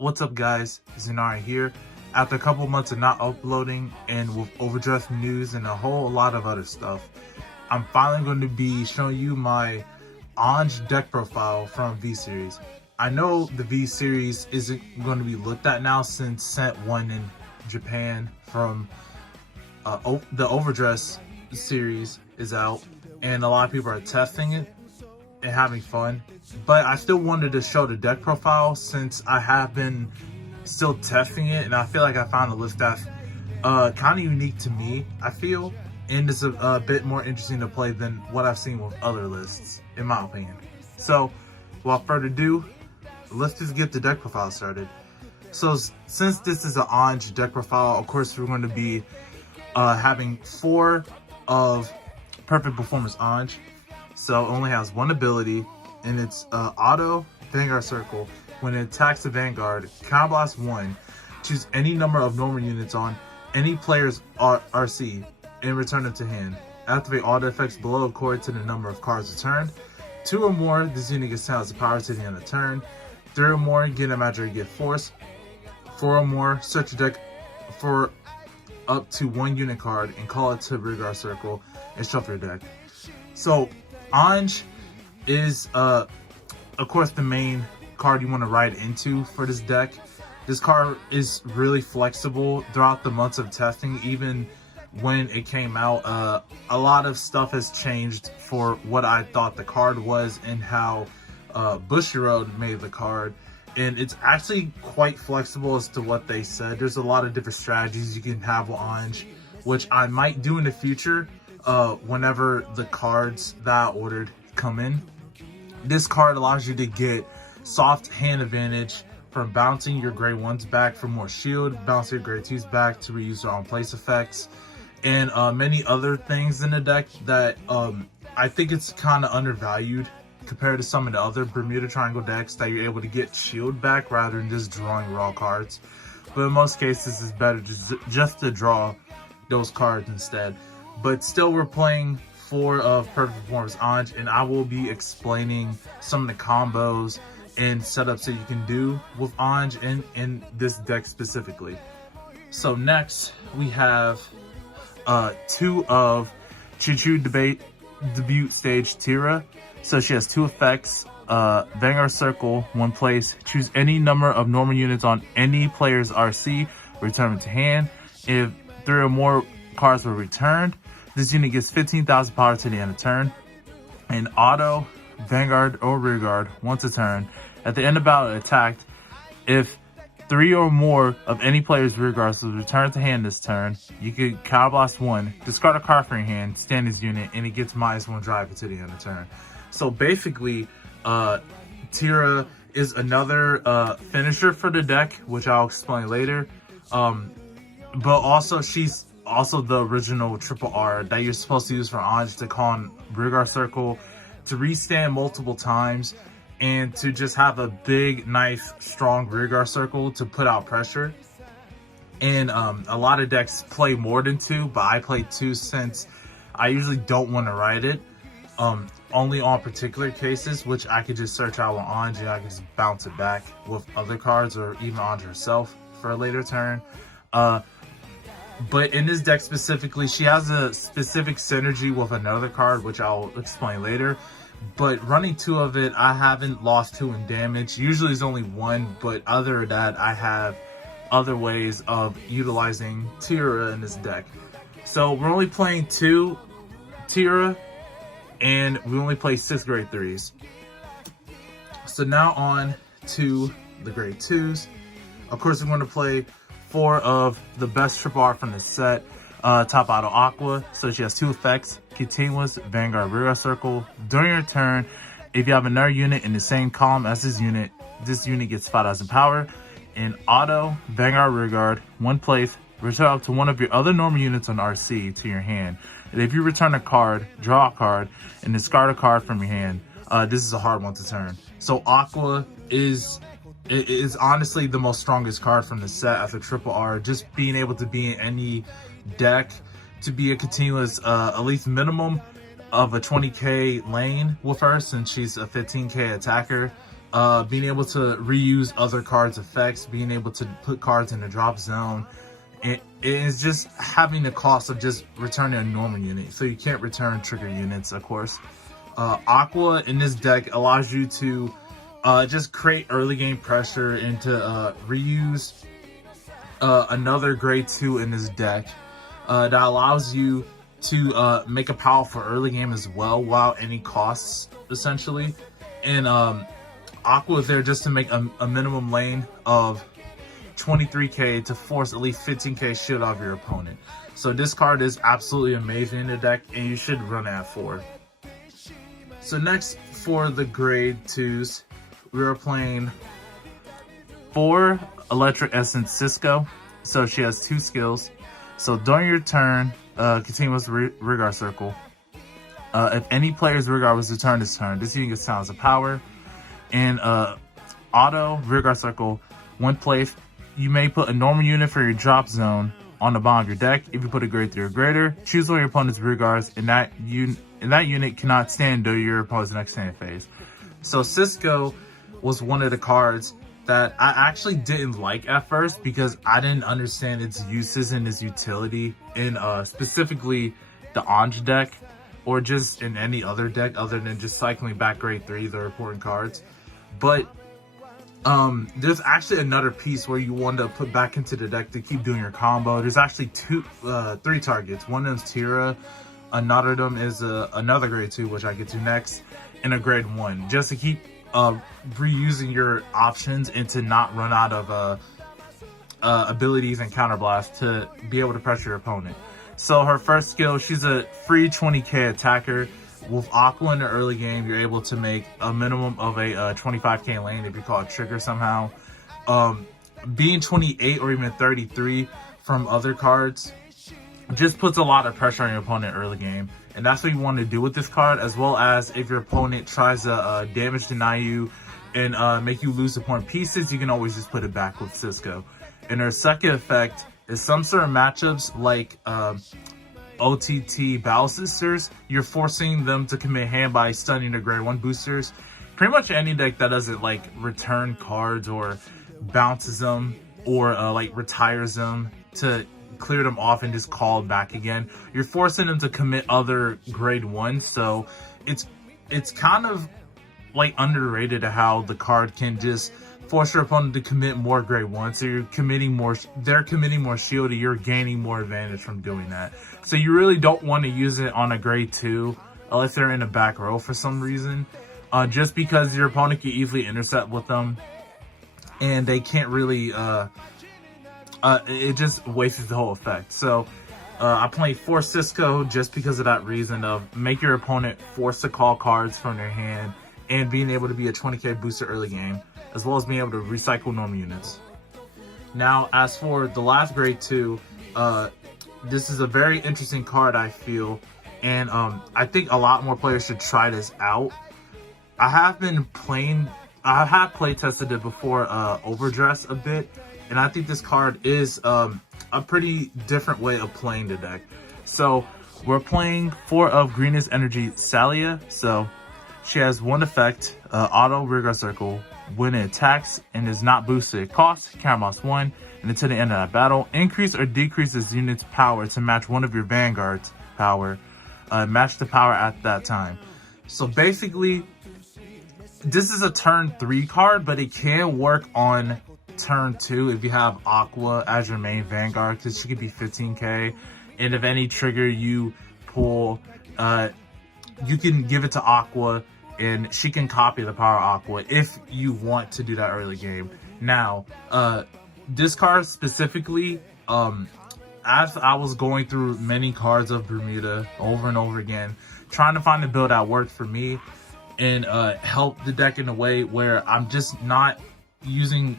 What's up guys, Zenari here. After a couple months of not uploading and with overdressed news and a whole lot of other stuff, I'm finally going to be showing you my Ange deck profile from V-Series. I know the V-Series isn't going to be looked at now since Set 1 in Japan from the overdress series is out and a lot of people are testing it and having fun, but I still wanted to show the deck profile since I have been still testing it, and I feel like I found a list that's kind of unique to me, I feel, and it's a bit more interesting to play than what I've seen with other lists, in my opinion. So without further ado, let's just get the deck profile started. So since this is an Ange deck profile, of course we're going to be having 4 of Perfect Performance Ange. So it only has one ability, and it's auto Vanguard Circle. When it attacks the Vanguard, counterblast 1, choose any number of normal units on any player's RC and return it to hand. Activate all the effects below according to the number of cards returned. 2 or more, this unit gets sent as a power to the end of the turn. 3 or more, get a magic gift force. 4 or more, search your deck for up to 1 unit card and call it to Vanguard Circle and shuffle your deck. So Ange is, of course, the main card you want to ride into for this deck. This card is really flexible throughout the months of testing. Even when it came out, a lot of stuff has changed for what I thought the card was and how Bushiroad made the card. And it's actually quite flexible as to what they said. There's a lot of different strategies you can have with Ange, which I might do in the future. Whenever the cards that I ordered come in. This card allows you to get soft hand advantage from bouncing your gray 1s back for more shield, bouncing your gray 2s back to reuse their own place effects, and many other things in the deck that I think it's kind of undervalued compared to some of the other Bermuda Triangle decks that you're able to get shield back rather than just drawing raw cards. But in most cases it's better just to draw those cards instead. But still, we're playing 4 of Perfect Performance Ange, and I will be explaining some of the combos and setups that you can do with Ange in this deck specifically. So next, we have 2 of Choo-Choo Debut Stage Tira. So she has 2 effects, Vanguard Circle, 1 place, choose any number of normal units on any player's RC, return them to hand. If 3 or more cards were returned, this unit gets 15,000 power to the end of turn. And auto, Vanguard, or Rearguard once a turn. At the end of battle attacked, if 3 or more of any player's Rearguards was returned to hand this turn, you could counterblast 1, discard a card from your hand, stand this unit, and it gets -1 drive to the end of turn. So basically, Tira is another finisher for the deck, which I'll explain later. But also she's also the original triple R that you're supposed to use for Ange to call on Vanguard Circle, to restand multiple times, and to just have a big, nice, strong Vanguard Circle to put out pressure. And a lot of decks play more than 2, but I play 2 since I usually don't want to ride it. Only on particular cases, which I could just search out on Ange and I can just bounce it back with other cards or even Ange herself for a later turn. But in this deck specifically, she has a specific synergy with another card, which I'll explain later. But running 2 of it, I haven't lost 2 in damage. Usually it's only 1, but other than that, I have other ways of utilizing Tira in this deck. So we're only playing 2 Tira, and we only play 6 grade 3s. So now on to the grade 2s. Of course, we're going to play 4 of the best triple R from the set. Top auto Aqua, so she has 2 effects, continuous Vanguard Vanguard Circle. During your turn, if you have another unit in the same column as this unit gets 5,000 power. And auto Vanguard Vanguard, 1 place, return up to 1 of your other normal units on RC to your hand. And if you return a card, draw a card, and discard a card from your hand, this is a hard one to turn. So Aqua is honestly the most strongest card from the set as a triple R. Just being able to be in any deck, to be a continuous at least minimum of a 20k lane with her, since she's a 15k attacker, being able to reuse other cards' effects, being able to put cards in the drop zone. It is just having the cost of just returning a normal unit, so you can't return trigger units, of course. Aqua in this deck allows you to just create early game pressure and to reuse another grade 2 in this deck that allows you to make a powerful early game as well without any costs, essentially. And Aqua is there just to make a minimum lane of 23k to force at least 15k shield off your opponent. So this card is absolutely amazing in the deck, and you should run it at 4. So next, for the grade 2s, we are playing 4 Electric Essence Cisco. So she has 2 skills. So during your turn, continuous Rigard Circle. If any player's Rigard was returned this turn, this unit gets Sounds of Power. And auto Rigard Circle, when placed, you may put a normal unit for your drop zone on the bottom of your deck. If you put a grade 3 or greater, choose one of your opponent's Rigards, and that unit cannot stand during your opponent's next standing phase. So Cisco was one of the cards that I actually didn't like at first because I didn't understand its uses and its utility in specifically the Ange deck, or just in any other deck other than just cycling back grade 3s or important cards. But there's actually another piece where you want to put back into the deck to keep doing your combo. There's actually 3 targets. One of them's Tira, another of them is another grade 2, which I get to next, and a grade 1, just to keep reusing your options and to not run out of abilities and counterblast to be able to pressure your opponent. So her first skill, she's a free 20k attacker. With Aqua in the early game, you're able to make a minimum of a 25k lane if you call it trigger somehow. Being 28 or even 33 from other cards just puts a lot of pressure on your opponent early game. And that's what you want to do with this card, as well as if your opponent tries to damage deny you and make you lose important pieces, you can always just put it back with Cisco. And her second effect is some sort of matchups like OTT Battle Sisters, you're forcing them to commit hand by stunning the grade 1 boosters. Pretty much any deck that doesn't like return cards or bounces them or like retires them to clear them off and just call back again, you're forcing them to commit other grade 1. So it's kind of like underrated how the card can just force your opponent to commit more grade 1. So you're committing more, they're committing more shield, and you're gaining more advantage from doing that. So you really don't want to use it on a grade 2 unless they're in the back row for some reason, just because your opponent can easily intercept with them and they can't really it just wastes the whole effect. So I play 4 Cisco just because of that reason of make your opponent forced to call cards from their hand and being able to be a 20k booster early game, as well as being able to recycle normal units. Now, as for the last grade 2, this is a very interesting card, I feel, and I think a lot more players should try this out. I have play tested it before Overdress a bit, and I think this card is a pretty different way of playing the deck. So we're playing 4 of Greenest Energy Salia. So she has 1 effect, auto Rigard Circle. When it attacks and is not boosted, cost counterblast 1, and until the end of that battle, increase or decrease this unit's power to match one of your Vanguard's power. Match the power at that time. So basically, this is a turn 3 card, but it can work on turn 2 if you have Aqua as your main Vanguard, because she could be 15k, and if any trigger you pull, you can give it to Aqua and she can copy the power of Aqua if you want to do that early game. Now, this card specifically, as I was going through many cards of Bermuda over and over again, trying to find a build that worked for me and help the deck in a way where I'm just not using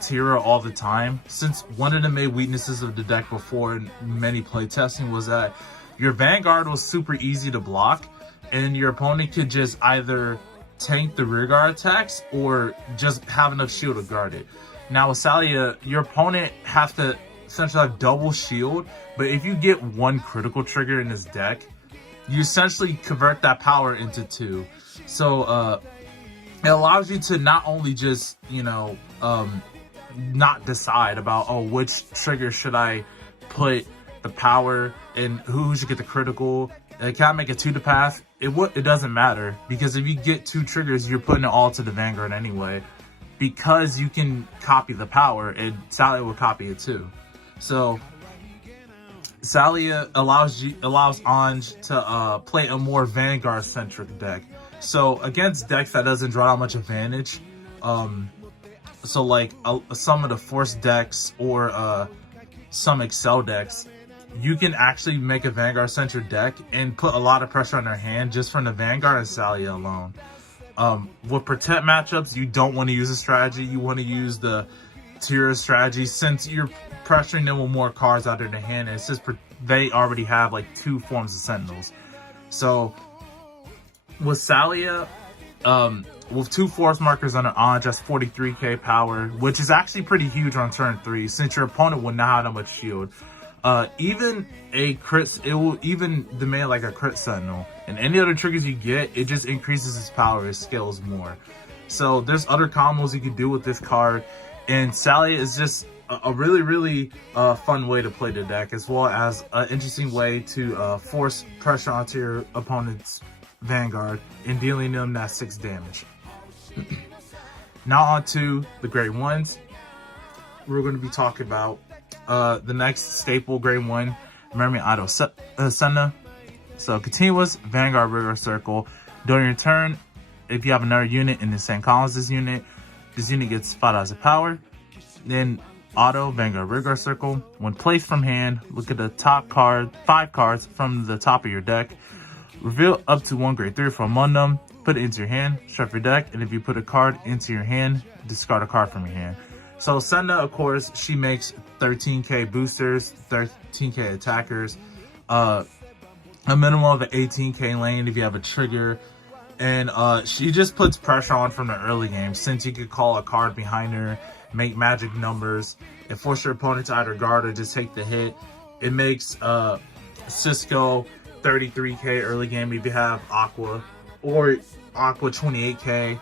Tira all the time. Since one of the main weaknesses of the deck before in many playtesting was that your Vanguard was super easy to block, and your opponent could just either tank the rear guard attacks or just have enough shield to guard it. Now with Salia, your opponent has to essentially have double shield, but if you get 1 critical trigger in this deck, you essentially convert that power into 2. So it allows you to not only just, you know, not decide about, oh, which trigger should I put the power and who should get the critical. Can I make a 2 to pass? It doesn't matter, because if you get 2 triggers, you're putting it all to the Vanguard anyway, because you can copy the power, and Salia will copy it too. So Salia allows Ange to play a more Vanguard centric deck. So against decks that doesn't draw that much advantage, so like some of the Force decks or some Excel decks, you can actually make a Vanguard centric deck and put a lot of pressure on their hand just from the Vanguard and Salia alone. With Protect matchups, you don't want to use a strategy. You want to use the Tira strategy, since you're pressuring them with more cards out of their hand, and it's just they already have like 2 forms of Sentinels. So with Salia, with 2 force markers on an Ange, that's 43k power, which is actually pretty huge on turn 3, since your opponent will not have that much shield. Even a crit, it will even demand like a crit Sentinel, and any other triggers you get, it just increases its power, it scales more. So there's other combos you can do with this card, and Salia is just a really fun way to play the deck, as well as an interesting way to force pressure onto your opponent's Vanguard and dealing them that 6 damage. Now on to the grade 1s. We're going to be talking about the next staple grade 1, Mermaid Elly Sunda. So continuous Vanguard Rigor Circle. During your turn, if you have another unit in the same column as this unit gets 5 of power. Then auto Vanguard Rigor Circle. When placed from hand, look at the top 5 cards from the top of your deck. Reveal up to 1 grade 3 from among them. Put it into your hand, shuffle your deck, and if you put a card into your hand, discard a card from your hand. So Sunda, of course, she makes 13k boosters, 13k attackers, a minimum of an 18k lane if you have a trigger, and she just puts pressure on from the early game, since you could call a card behind her, make magic numbers, and force your opponent to either guard or just take the hit. It makes Cisco 33k early game if you have Aqua, or Aqua 28k.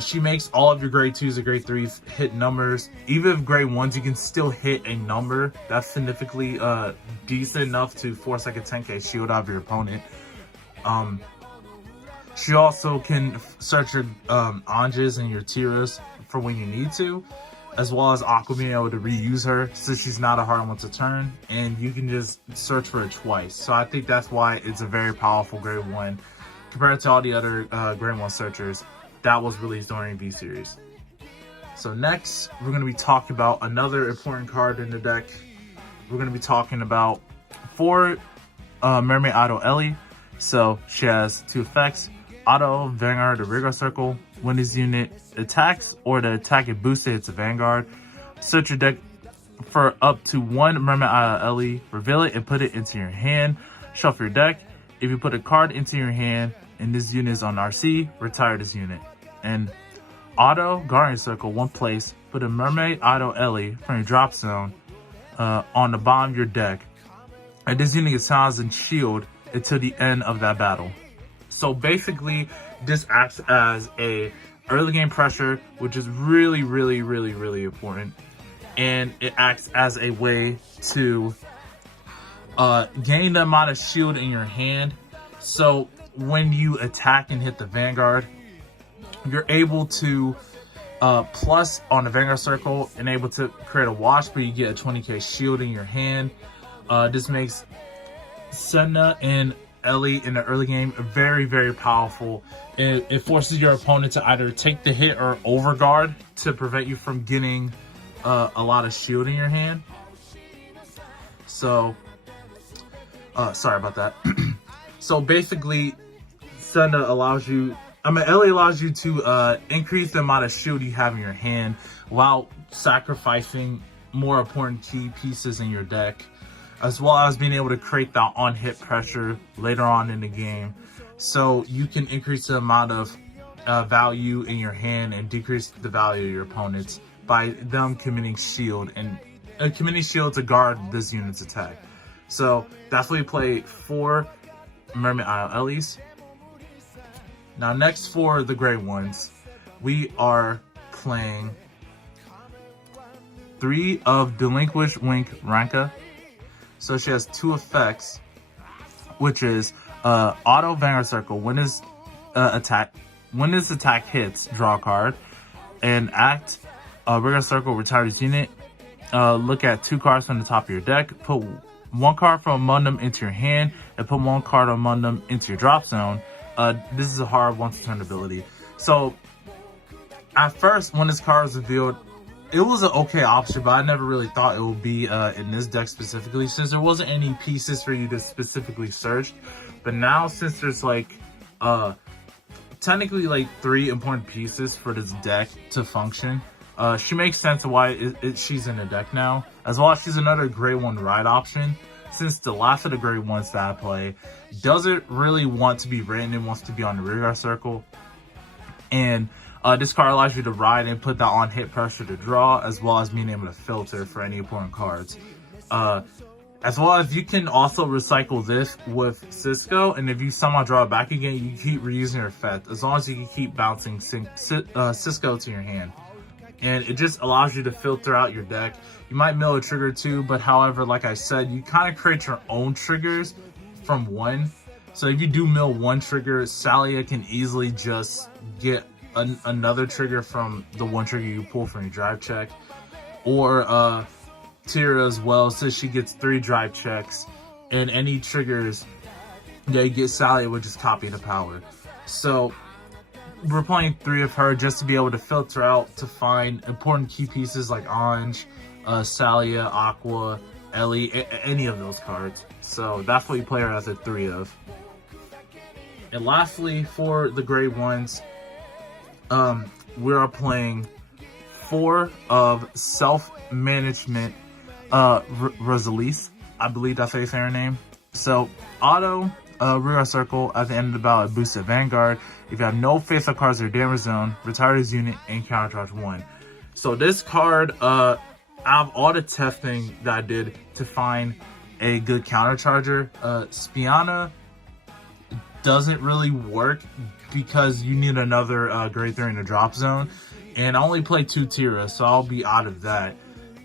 She makes all of your grade 2s and grade 3s hit numbers. Even if grade 1s, you can still hit a number that's significantly decent enough to force like a 10k shield out of your opponent. She also can search your Anges and your Tiras for when you need to, as well as Aqua being able to reuse her, since she's not a hard one to turn, and you can just search for it twice. So I think that's why it's a very powerful grade 1 compared to all the other grade 1 searchers that was released during V-Series. So next, we're going to be talking about another important card in the deck. We're going to be talking about for Mermaid Elly. So she has 2 effects. Auto Vanguard, the Rigor Circle. When this unit attacks or the attack it boosted hits a Vanguard, search your deck for up to 1 Mermaid Elly, reveal it and put it into your hand. Shuffle your deck. If you put a card into your hand and this unit is on RC, retire this unit. And auto Guardian Circle, 1 place, put a Mermaid Elly from your drop zone on the bottom of your deck, and this unit gets silenced and shield until the end of that battle. So basically, this acts as a early game pressure, which is really important, and it acts as a way to gain the amount of shield in your hand. So when you attack and hit the Vanguard, you're able to plus on the Vanguard Circle and able to create a wash, but you get a 20k shield in your hand. This makes Sunda and Elly in the early game very powerful. It forces your opponent to either take the hit or overguard to prevent you from getting a lot of shield in your hand. So sorry about that. So basically, Sunda allows you, Elly allows you to increase the amount of shield you have in your hand while sacrificing more important key pieces in your deck, as well as being able to create that on-hit pressure later on in the game. So you can increase the amount of value in your hand and decrease the value of your opponents by them committing shield and committing shield to guard this unit's attack. So that's what we play for Mermaid Ellys. Now next for the grade 1s, we are playing 3 of Delinquish Wink Ranka. So she has 2 effects, which is auto Vanguard Circle. When this attack hits, draw a card, and act Vanguard Circle, retire this unit. Look at 2 cards from the top of your deck. Put 1 card from among them into your hand, and put 1 card among them into your drop zone. This is a hard once a turn ability. So at first, when this card was revealed, it was an okay option, but I never really thought it would be in this deck specifically, since there wasn't any pieces for you to specifically search. But now, since there's like technically like 3 important pieces for this deck to function, she makes sense of why she's in the deck now. As well as she's another grade 1 ride option, since the last of the grade 1s that I play doesn't really want to be written and wants to be on the rear guard circle. And this card allows you to ride and put that on hit pressure to draw, as well as being able to filter for any important cards. As well as you can also recycle this with Cisco, and if you somehow draw it back again, you keep reusing your effect, as long as you can keep bouncing Cisco to your hand. And it just allows you to filter out your deck. You might mill a trigger too, but however, like I said, you kind of create your own triggers from 1. So if you do mill 1 trigger, Salia can easily just get another trigger from the 1 trigger you pull from your drive check. Or Tira as well, so she gets 3 drive checks, and any triggers that you get, Salia would just copy the power. So we're playing 3 of her just to be able to filter out to find important key pieces like Ange, Salia, Aqua, Elly, any of those cards. So that's what you play her as a 3 of. And lastly, for the grade 1s, we are playing 4 of Self-Management Rosalise. I believe that's how you say her name. So auto rear circle at the end of the battle, boosted Vanguard. If you have no face-up cards in your damage zone, retire this unit and countercharge 1. So this card, out of all the testing that I did to find a good countercharger, Spiana doesn't really work because you need another grade 3 in the drop zone, and I only play 2 Tira, so I'll be out of that.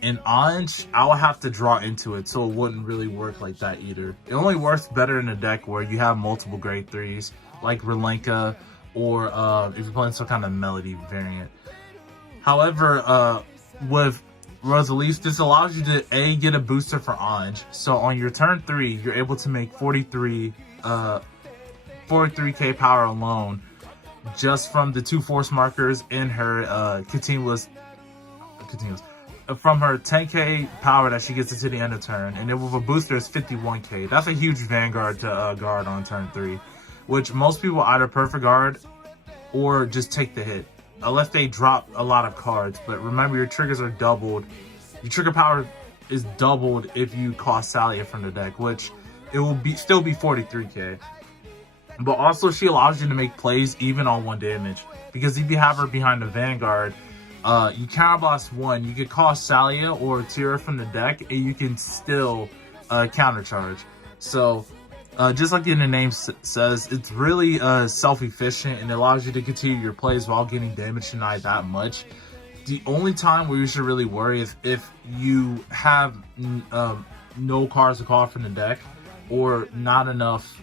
And Ange, I'll have to draw into it, so it wouldn't really work like that either. It only works better in a deck where you have multiple grade 3s, like Relenka, or if you're playing some kind of melody variant. However, with Rosalise, this allows you to get a booster for Ange. So on your turn 3, you're able to make 43k power alone, just from the 2 force markers in her continuous from her 10k power that she gets into the end of turn, and then with a booster it's 51k. That's a huge Vanguard to guard on turn 3, which most people either perfect guard or just take the hit, unless they drop a lot of cards. But remember, your triggers are doubled. Your trigger power is doubled if you cost Salia from the deck, which it will still be 43k. But also, she allows you to make plays even on 1 damage, because if you have her behind the Vanguard, you counterblast 1, you could cost Salia or Tira from the deck, and you can still countercharge. So just like in the name says, it's really self-efficient, and it allows you to continue your plays while getting damage denied that much. The only time where you should really worry is if you have no cards to call from the deck, or not enough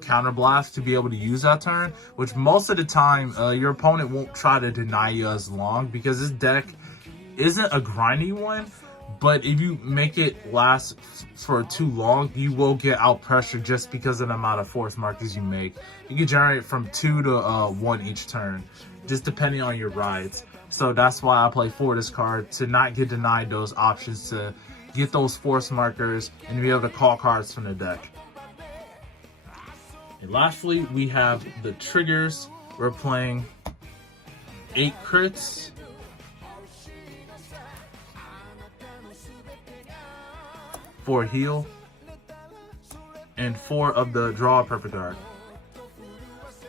counterblast to be able to use that turn, which most of the time your opponent won't try to deny you as long, because this deck isn't a grindy one. But if you make it last for too long, you will get out pressured just because of the amount of force markers you make. You can generate from 2 to 1 each turn, just depending on your rides. So that's why I play for this card, to not get denied those options, to get those force markers and to be able to call cards from the deck. And lastly, we have the triggers. We're playing 8 crits, 4 heal, and 4 of the draw a perfect guard.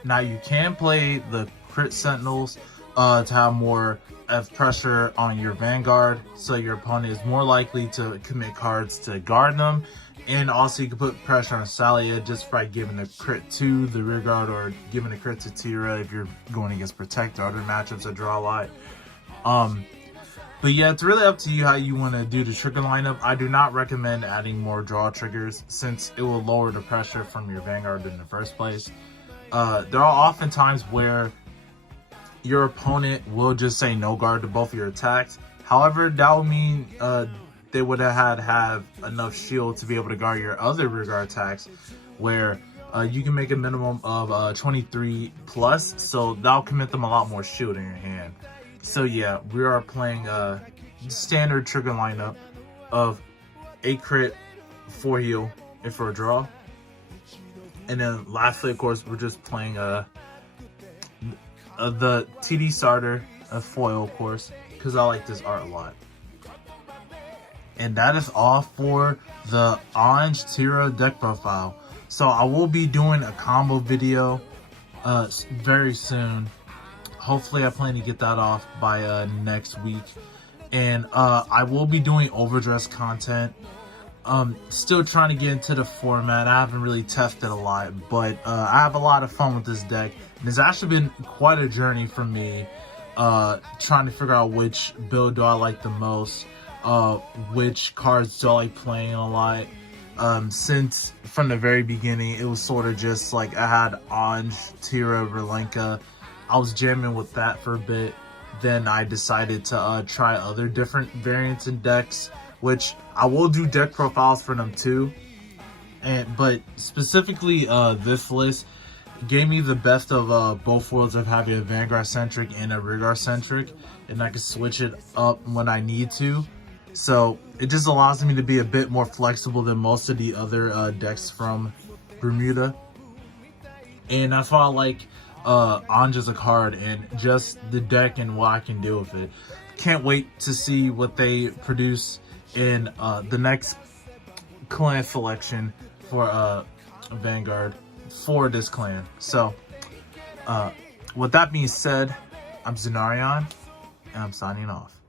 Now you can play the crit sentinels to have more of pressure on your Vanguard, so your opponent is more likely to commit cards to guard them. And also you can put pressure on Salia just by giving a crit to the rear guard or giving a crit to Tira if you're going against Protect or other matchups that draw a lot. But yeah, it's really up to you how you want to do the trigger lineup. I do not recommend adding more draw triggers since it will lower the pressure from your Vanguard in the first place. There are often times where your opponent will just say no guard to both of your attacks. However, that would mean they would have enough shield to be able to guard your other rear guard attacks, where you can make a minimum of 23 plus, so that'll commit them a lot more shield in your hand. So yeah, we are playing a standard trigger lineup of 8 crit, 4 heal, and for a draw. And then lastly, of course, we're just playing the TD starter, foil, of course, because I like this art a lot. And that is all for the Ange Tira deck profile. So I will be doing a combo video very soon. Hopefully I plan to get that off by next week. And I will be doing overdress content. Still trying to get into the format. I haven't really tested a lot, but I have a lot of fun with this deck. And it's actually been quite a journey for me, trying to figure out which build do I like the most, which cards do I like playing a lot. Since from the very beginning, it was sort of just like I had Ange, Tira, Relenka. I was jamming with that for a bit. Then I decided to try other different variants and decks, which I will do deck profiles for them too. But specifically this list gave me the best of both worlds of having a Vanguard centric and a rearguard centric, and I can switch it up when I need to. So it just allows me to be a bit more flexible than most of the other decks from Bermuda. And that's why I like Ange as a card and just the deck and what I can do with it. Can't wait to see what they produce in the next clan selection for Vanguard for this clan. So with that being said, I'm Zenarion and I'm signing off.